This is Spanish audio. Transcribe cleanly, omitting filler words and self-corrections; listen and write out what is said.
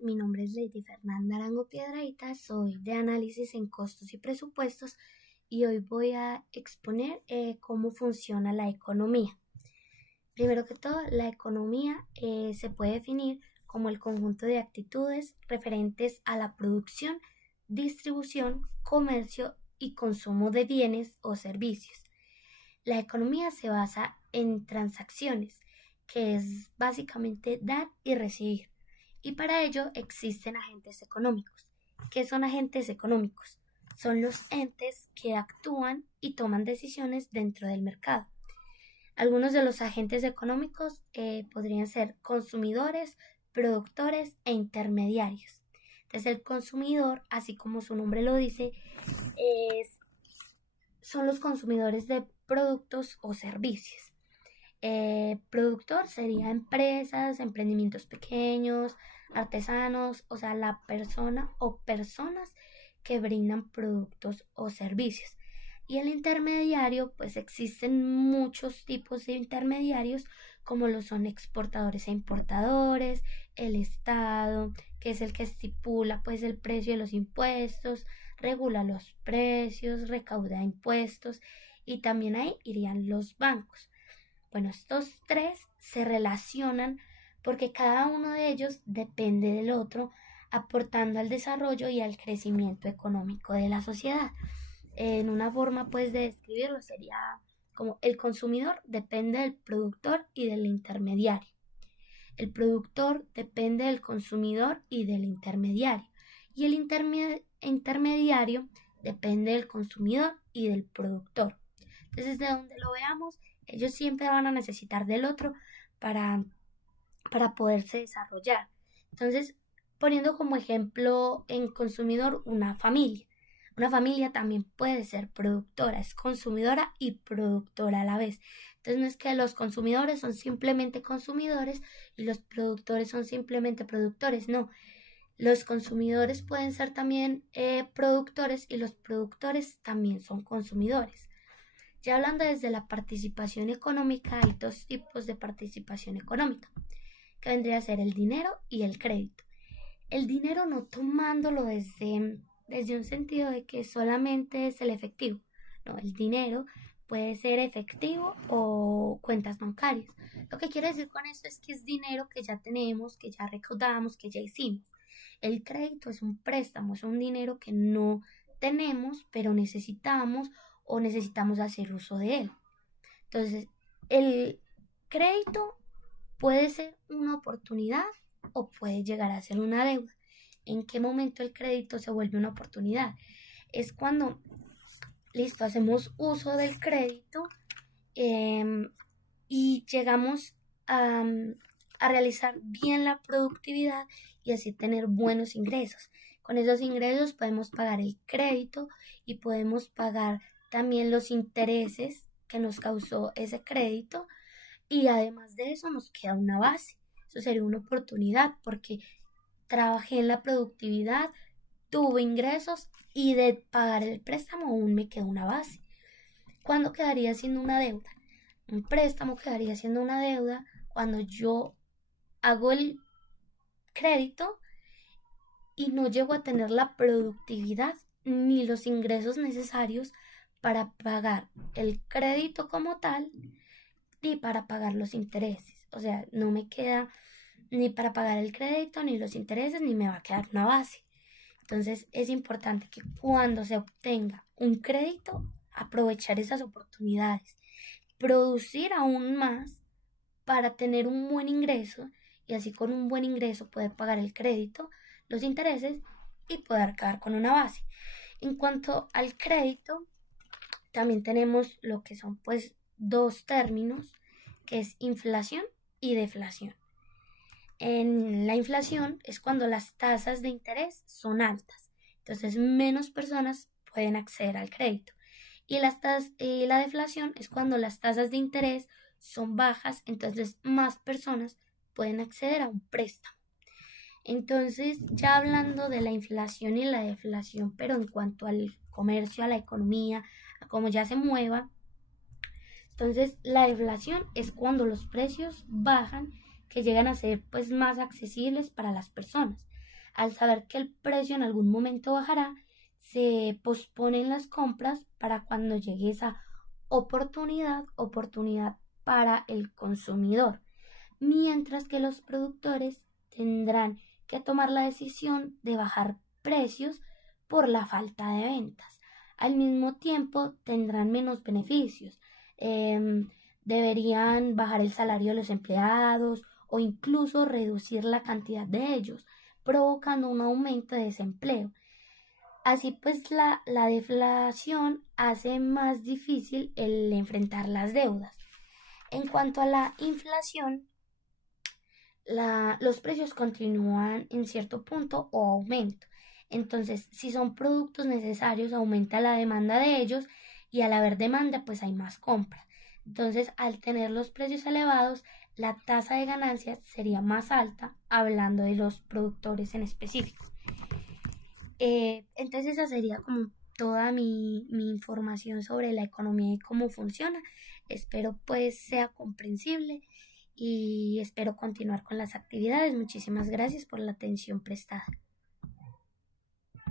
mi nombre es Lady Fernanda Arango Piedrahita, soy de análisis en costos y presupuestos y hoy voy a exponer cómo funciona la economía. Primero que todo, la economía se puede definir como el conjunto de actitudes referentes a la producción, distribución, comercio y consumo de bienes o servicios. La economía se basa en transacciones, que es básicamente dar y recibir. Y para ello existen agentes económicos. ¿Qué son agentes económicos? Son los entes que actúan y toman decisiones dentro del mercado. Algunos de los agentes económicos podrían ser consumidores, productores e intermediarios. Entonces el consumidor, así como su nombre lo dice, es son los consumidores de productos o servicios. Productor sería empresas, emprendimientos pequeños, artesanos, o sea, la persona o personas que brindan productos o servicios. Y el intermediario, pues existen muchos tipos de intermediarios, como lo son exportadores e importadores, el Estado, que es el que estipula pues el precio de los impuestos, regula los precios, recauda impuestos y también ahí irían los bancos. Bueno, estos tres se relacionan porque cada uno de ellos depende del otro, aportando al desarrollo y al crecimiento económico de la sociedad. En una forma pues de describirlo sería como el consumidor depende del productor y del intermediario. El productor depende del consumidor y del intermediario. Y el intermediario depende del consumidor y del productor. Entonces, de donde lo veamos, ellos siempre van a necesitar del otro para, para poderse desarrollar. Entonces, poniendo como ejemplo en consumidor una familia. Una familia también puede ser productora, es consumidora y productora a la vez. Entonces no es que los consumidores son simplemente consumidores y los productores son simplemente productores, no. Los consumidores pueden ser también productores y los productores también son consumidores. Ya hablando desde la participación económica, hay dos tipos de participación económica, que vendría a ser el dinero y el crédito. El dinero no tomándolo desde un sentido de que solamente es el efectivo. No, el dinero puede ser efectivo o cuentas bancarias. Lo que quiero decir con esto es que es dinero que ya tenemos, que ya recaudamos, que ya hicimos. El crédito es un préstamo, es un dinero que no tenemos, pero necesitamos o necesitamos hacer uso de él. Entonces, el crédito puede ser una oportunidad o puede llegar a ser una deuda. ¿En qué momento el crédito se vuelve una oportunidad? Es cuando, listo, hacemos uso del crédito y llegamos a, a realizar bien la productividad y así tener buenos ingresos. Con esos ingresos podemos pagar el crédito y podemos pagar también los intereses que nos causó ese crédito y además de eso nos queda una base. Eso sería una oportunidad porque trabajé en la productividad, tuve ingresos y de pagar el préstamo aún me queda una base. ¿Cuándo quedaría siendo una deuda? Un préstamo quedaría siendo una deuda cuando yo hago el crédito y no llego a tener la productividad ni los ingresos necesarios para pagar el crédito como tal ni para pagar los intereses. O sea, no me queda ni para pagar el crédito, ni los intereses, ni me va a quedar una base. Entonces es importante que cuando se obtenga un crédito, aprovechar esas oportunidades, producir aún más para tener un buen ingreso y así con un buen ingreso poder pagar el crédito, los intereses y poder quedar con una base. En cuanto al crédito, también tenemos lo que son pues dos términos, que es inflación y deflación. En la inflación es cuando las tasas de interés son altas, entonces menos personas pueden acceder al crédito. Y la deflación es cuando las tasas de interés son bajas, entonces más personas pueden acceder a un préstamo. Entonces, ya hablando de la inflación y la deflación, pero en cuanto al comercio, a la economía, a cómo ya se mueva, entonces la deflación es cuando los precios bajan, que llegan a ser pues más accesibles para las personas. Al saber que el precio en algún momento bajará, se posponen las compras para cuando llegue esa oportunidad para el consumidor, mientras que los productores tendrán que tomar la decisión de bajar precios por la falta de ventas. Al mismo tiempo tendrán menos beneficios. Deberían bajar el salario de los empleados o incluso reducir la cantidad de ellos, provocando un aumento de desempleo. Así pues, la deflación hace más difícil el enfrentar las deudas. En cuanto a la inflación, los precios continúan en cierto punto o aumento. Entonces, si son productos necesarios, aumenta la demanda de ellos y al haber demanda, pues hay más compra. Entonces, al tener los precios elevados, la tasa de ganancia sería más alta, hablando de los productores en específico. Entonces, esa sería como toda mi información sobre la economía y cómo funciona. Espero pues sea comprensible y espero continuar con las actividades. Muchísimas gracias por la atención prestada.